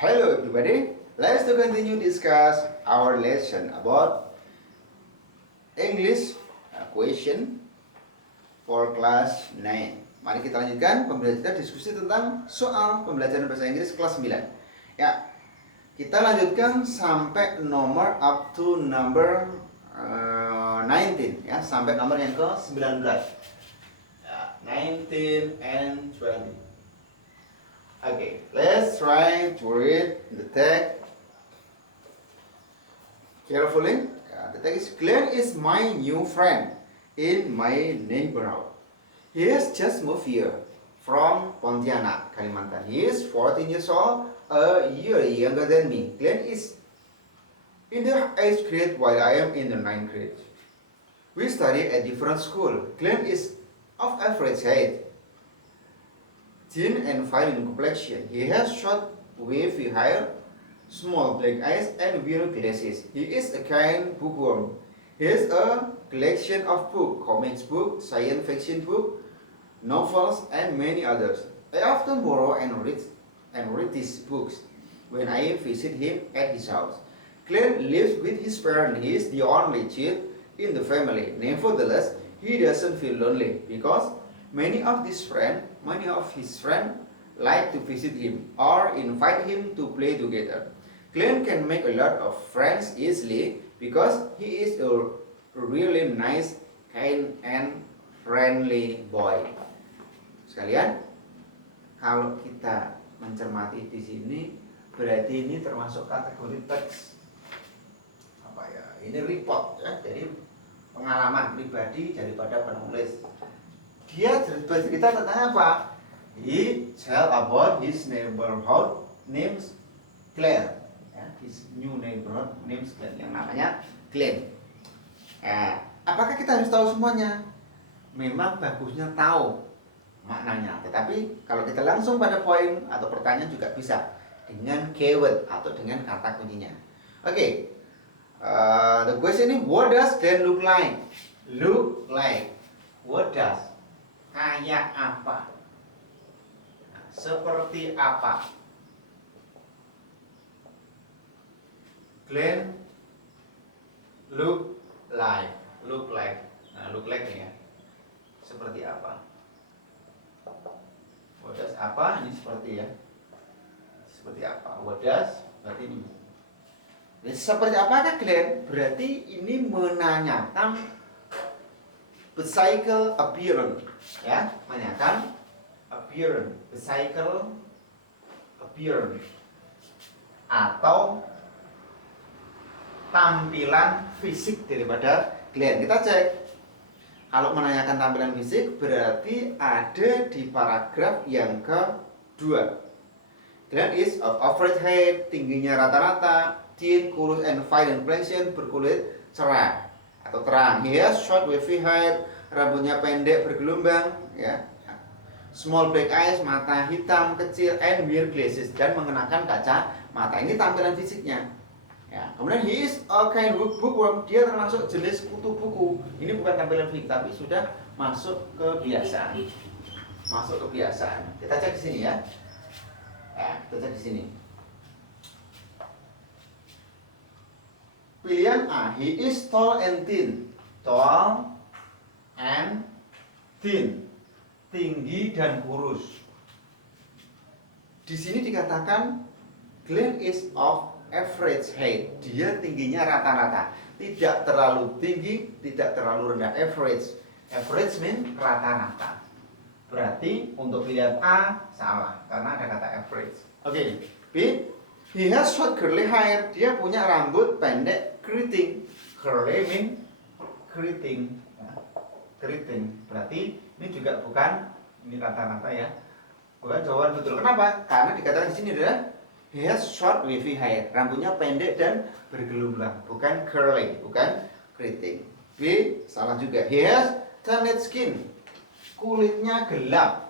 Hello everybody, let's to continue discuss our lesson about English question for class 9. Mari kita lanjutkan pembelajaran kita diskusi tentang soal pembelajaran bahasa Inggris kelas 9. Ya, kita lanjutkan sampai nomor up to number 19 ya, sampai nomor yang ke-19. Ya, 19 and 20. Okay, let's try to read the text carefully. The text is Glenn is my new friend in my neighborhood. He has just moved here from Pontianak, Kalimantan. He is 14 years old, a year younger than me. Glenn is in the 8th grade while I am in the 9th grade. We study at different school. Glenn is of average height, thin and fine in complexion. He has short wavy hair, small black eyes and weird glasses. He is a kind bookworm. He has a collection of books, comics book, science fiction book, novels and many others. I often borrow and read these books when I visit him at his house. Glenn lives with his parents. He is the only child in the family. Nevertheless, he doesn't feel lonely because many of his friends like to visit him or invite him to play together. Glenn can make a lot of friends easily because he is a really nice, kind, and friendly boy. Sekalian, kalau kita mencermati di sini, berarti ini termasuk kategori teks apa ya? Ini report ya, jadi pengalaman pribadi daripada penulis. Dia bercerita tentang apa? He tell about his neighborhood names Glenn. Ya, his new neighborhood names Glenn, yang namanya Glenn. Ya, apakah kita harus tahu semuanya? Memang bagusnya tahu maknanya. Tetapi kalau kita langsung pada poin atau pertanyaan juga bisa dengan keyword atau dengan kata kuncinya. Oke. The question is, what does Glenn look like? Look like. What does? Kayak apa? Nah, seperti apa? Glenn look like. Look like. Nah, look like nih ya. Seperti apa? What does apa? Ini seperti ya. Seperti apa? What does? Berarti ini. Jadi, seperti apakah Glenn? Berarti ini menanyakan physical appearance, ya, menanyakan appearance, physical appearance atau tampilan fisik daripada Glenn. Kita cek. Kalau menanyakan tampilan fisik berarti ada di paragraf yang kedua. Glenn is of average height, tingginya rata-rata, thin, kurus, and fine in complexion, berkulit cerah atau terang. He has short wavy hair, rambutnya pendek bergelombang, ya. Small black eyes, mata hitam kecil, and weird glasses, dan mengenakan kaca mata. Ini tampilan fisiknya. Ya. Kemudian he is a kind bookworm, dia termasuk jenis kutu buku. Ini bukan tampilan fisik, tapi sudah masuk kebiasaan. Masuk kebiasaan. Kita cek di sini ya. Kita cek di sini. Pilihan A, he is tall and thin. Tall and thin. Tinggi dan kurus. Di sini dikatakan Glenn is of average height. Dia tingginya rata-rata. Tidak terlalu tinggi, tidak terlalu rendah. Average. Average mean rata-rata. Berarti untuk pilihan A salah karena ada kata average. Oke. B, he has short curly hair. Dia punya rambut pendek keriting. Curly mean keriting. Ya. Keriting. Berarti ini juga bukan, ini rata-rata ya. Bukan jawaban betul. Kenapa? Karena dikatakan di sini adalah he has short wavy hair. Rambutnya pendek dan bergelombang. Bukan curly, bukan keriting. B, salah juga. He has tanned skin. Kulitnya gelap.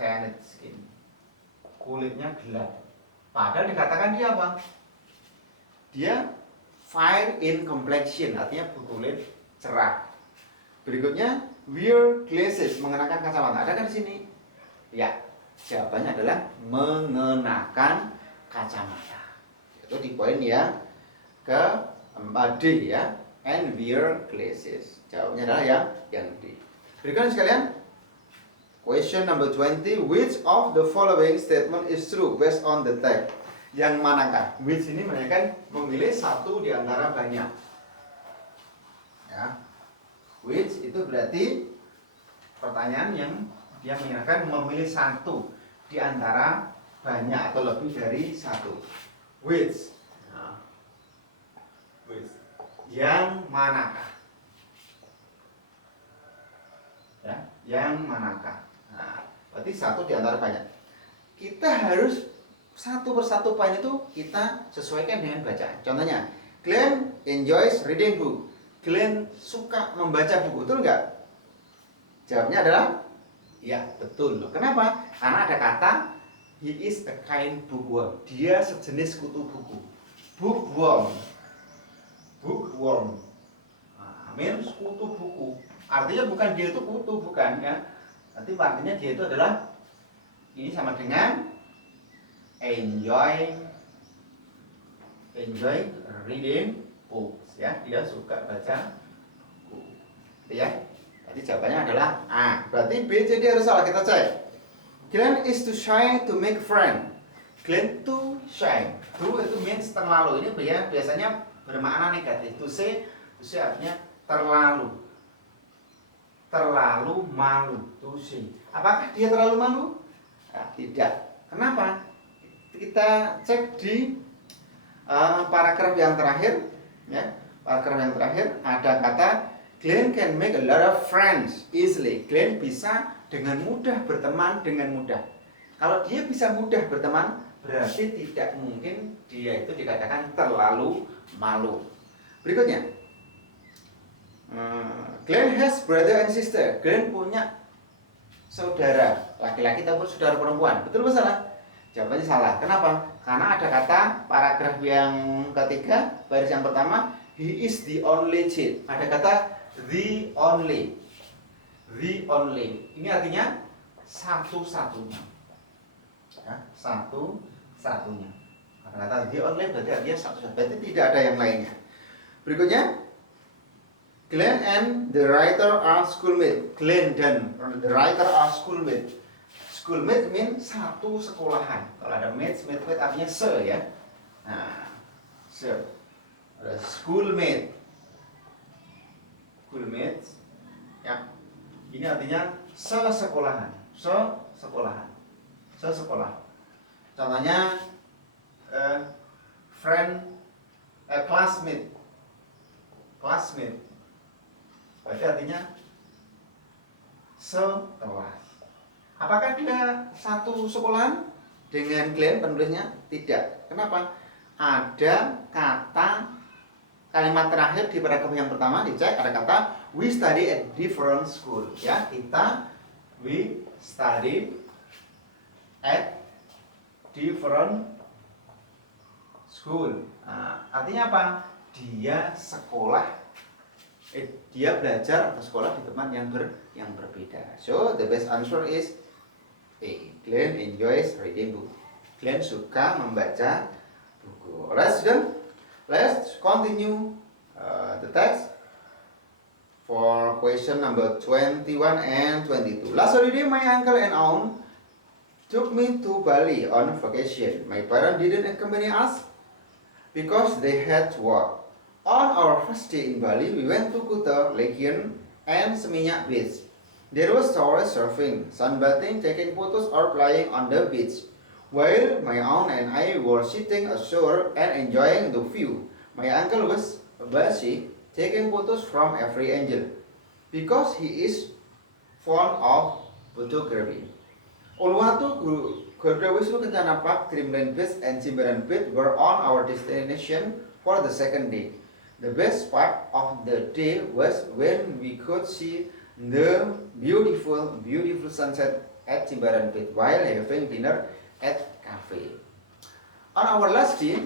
Tanned skin. Kulitnya gelap. Padahal dikatakan dia apa? Dia fair in complexion, artinya berkulit cerah. Berikutnya, wear glasses, mengenakan kacamata. Ada kan di sini? Ya, jawabannya adalah mengenakan kacamata. Itu di poin yang ke-4 D ya. And wear glasses. Jawabnya adalah yang D. Berikutnya sekalian. Question number 20. Which of the following statement is true based on the text? Yang manakah? Which ini menanyakan memilih satu di antara banyak. Ya. Which itu berarti pertanyaan yang dia menanyakan memilih satu di antara banyak atau lebih dari satu. Which? Nah. Which? Yang manakah? Ya, yang manakah? Nah, berarti satu di antara banyak. Kita harus satu persatu poin itu kita sesuaikan dengan bacaan. Contohnya, Glenn enjoys reading book. Glenn suka membaca buku, betul nggak? Jawabnya adalah ya, betul. Kenapa? Karena ada kata he is a kind bookworm. Dia sejenis kutu buku. Bookworm. Bookworm. Means kutu buku. Artinya bukan dia itu kutu, bukan ya. Nanti artinya dia itu adalah ini sama dengan enjoy reading books ya. Dia suka baca buku. Ya. Jadi jawabannya adalah A. Berarti B jadi harus salah, kita cek. Glenn is too shy to make friend. Glenn too shy. Too itu means terlalu. Ini biasanya bermakna negatif. To say artinya terlalu malu. To say. Apakah dia terlalu malu? Nah, tidak. Kenapa? Kita cek di paragraf yang terakhir ya. Paragraf yang terakhir ada kata Glenn can make a lot of friends easily. Glenn bisa dengan mudah berteman dengan mudah. Kalau dia bisa mudah berteman, berarti tidak mungkin dia itu dikatakan terlalu malu. Berikutnya, Glenn has brother and sister. Glenn punya saudara laki-laki ataupun saudara perempuan. Betul atau salah? Jawabannya salah. Kenapa? Karena ada kata paragraf yang ketiga, baris yang pertama, he is the only child. Ada kata the only. Ini artinya satu-satunya. Ya, satu-satunya. Kata the only berarti artinya satu-satunya. Berarti tidak ada yang lainnya. Berikutnya, Glenn and the writer are schoolmate. Glenn dan the writer are schoolmate. Schoolmate means satu sekolahan. Kalau ada mate artinya ya. Nah, ada schoolmate. Schoolmate ya. Ini artinya sesekolahan. Sesekolah. Contohnya classmate. Berarti artinya sekelas. Apakah dia satu sekolahan dengan Glenn penulisnya? Tidak. Kenapa? Ada kata kalimat terakhir di paragraf yang pertama dicek, ada kata we study at different school. Ya, we study at different school. Nah, artinya apa? Dia belajar atau sekolah di tempat yang berbeda. So the best answer is A. Glenn enjoys reading book. Glenn suka membaca buku. Alright, student. Let's continue the text for question number 21 and 22. Last holiday, my uncle and aunt took me to Bali on vacation. My parents didn't accompany us because they had to work. On our first day in Bali, we went to Kuta, Legion, and Seminyak Beach. There was tourist surfing, sunbathing, taking photos, or playing on the beach. While my aunt and I were sitting ashore and enjoying the view, my uncle was busy taking photos from every angle because he is fond of photography. Uluwatu, Gordewisnu Kencana Park, Dreamland Beach, and Jimbaran Beach were on our destination for the second day. The best part of the day was when we could see the beautiful sunset at Jimbaran Beach while having dinner at cafe. On our last day,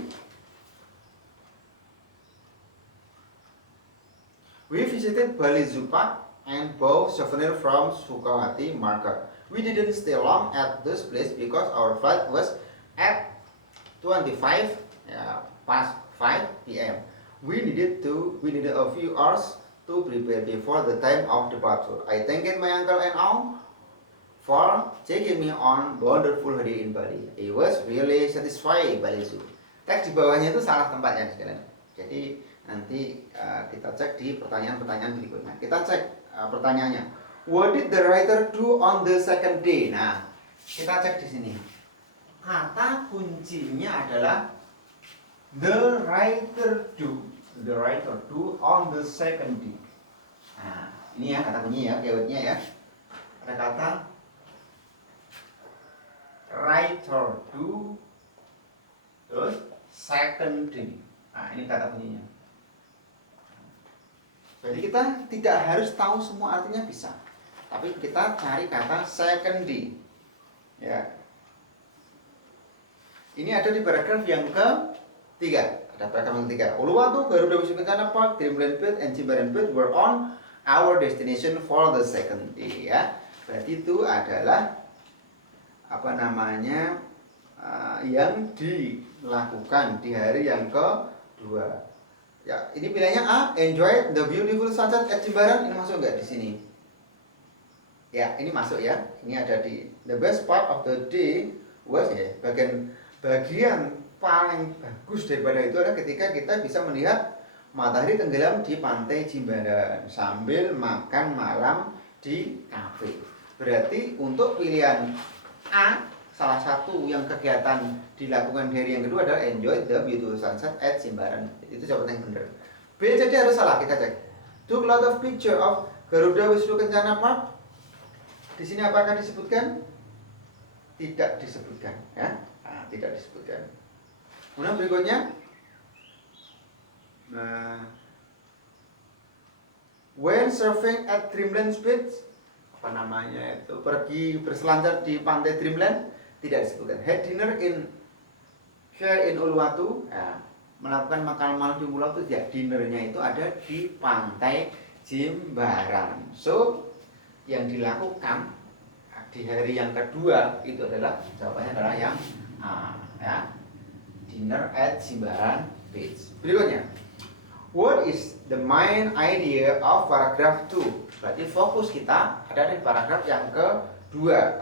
we visited Bali Zoo Park and bought souvenir from Sukawati Market. We didn't stay long at this place because our flight was at 25 past 5 p.m. We needed a few hours to prepare before the time of departure. I thanked my uncle and aunt for taking me on wonderful holiday in Bali. I was really satisfied Bali Zoo. Teks di bawahnya itu salah tempatnya sekalian. Jadi nanti kita cek di pertanyaan-pertanyaan berikutnya. Kita cek pertanyaannya. What did the writer do on the second day? Nah, kita cek di sini. Kata kuncinya adalah the writer do. The writer do on the second day. Nah, ini ya kata kunci ya, keywordnya ya. Ada kata writer do terus second day. Nah, ini kata kuncinya. Jadi kita tidak harus tahu semua artinya bisa. Tapi kita cari kata second day. Ya. Ini ada di paragraf yang ketiga. Ada paragraf yang ketiga. Uluwatu, Garuda Wisnu Kencana Park, Dreamland Beach, and Jimbaran Beach were on our destination for the second day. Ya. Berarti itu adalah apa namanya yang dilakukan di hari yang kedua. Ya, ini pilihannya A. Enjoy the beautiful sunset at Jimbaran. Ini masuk nggak di sini? Ya, ini masuk ya. Ini ada di the best part of the day was ya. Bagian paling bagus daripada itu adalah ketika kita bisa melihat matahari tenggelam di pantai Jimbaran sambil makan malam di kafe. Berarti untuk pilihan A, salah satu yang kegiatan dilakukan di hari yang kedua adalah enjoy the beautiful sunset at Jimbaran. Itu jawaban yang benar. B jadi harus salah, kita cek. Took a lot of picture of Garuda Wisnu Kencana Park. Di sini apakah disebutkan? Tidak disebutkan, ya. Nah, tidak disebutkan. Kemudian berikutnya, when surfing at Dreamland Beach, apa namanya itu, pergi berselancar di pantai Dreamland, tidak disebutkan. Had dinner in Uluwatu, ya, melakukan makan malam di Uluwatu, tidak. Dinnernya itu ada di pantai Jimbaran. So yang dilakukan di hari yang kedua itu adalah jawabannya adalah yang A, ya. Dinner at Jimbaran Beach. Berikutnya, what is the main idea of paragraph 2? Berarti fokus kita ada di paragraf yang kedua.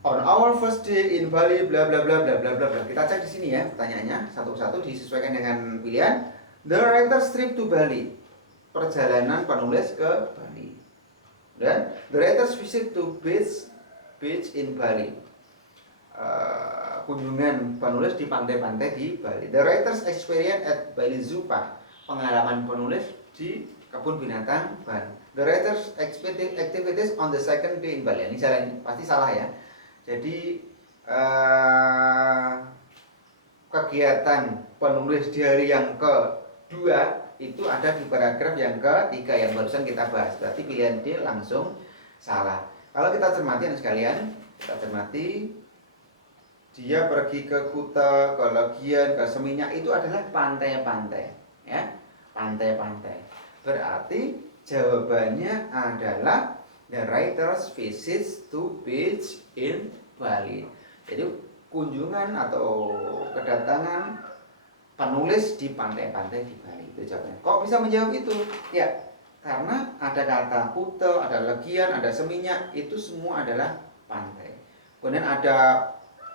On our first day in Bali, bla bla bla bla bla bla bla. Kita cek di sini ya pertanyaannya satu-satu disesuaikan dengan pilihan. The writer's trip to Bali. Perjalanan penulis ke Bali. Dan the writer's visit to beach in Bali. Kunjungan penulis di pantai-pantai di Bali. The writer's experience at Bali Zoo Park. Pengalaman penulis di kebun binatang Bali. The writer's activities on the second day in Bali. Ini pasti salah ya. Jadi kegiatan penulis di hari yang kedua itu ada di paragraf yang ketiga yang barusan kita bahas. Berarti pilihan D langsung salah. Kalau kita cermati sekalian, kita cermati dia pergi ke Kuta, ke Legian, ke Seminyak, itu adalah pantai-pantai, ya, pantai-pantai. Berarti jawabannya adalah the writer's visits to beach in Bali. Jadi kunjungan atau kedatangan penulis di pantai-pantai di Bali, itu jawabannya. Kok bisa menjawab itu? Ya, karena ada kata Kuta, ada Legian, ada Seminyak, itu semua adalah pantai. Kemudian ada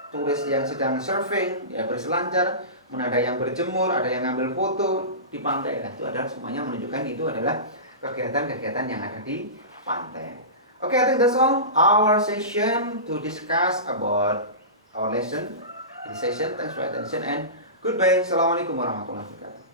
turis yang sedang surfing, ya berselancar, kemudian ada yang berjemur, ada yang ngambil foto di pantai. Nah, itu adalah semuanya menunjukkan itu adalah kegiatan-kegiatan yang ada di pantai. Okay, I think that's all our session to discuss about our lesson. This session, thanks for your attention and goodbye. Assalamualaikum warahmatullahi wabarakatuh.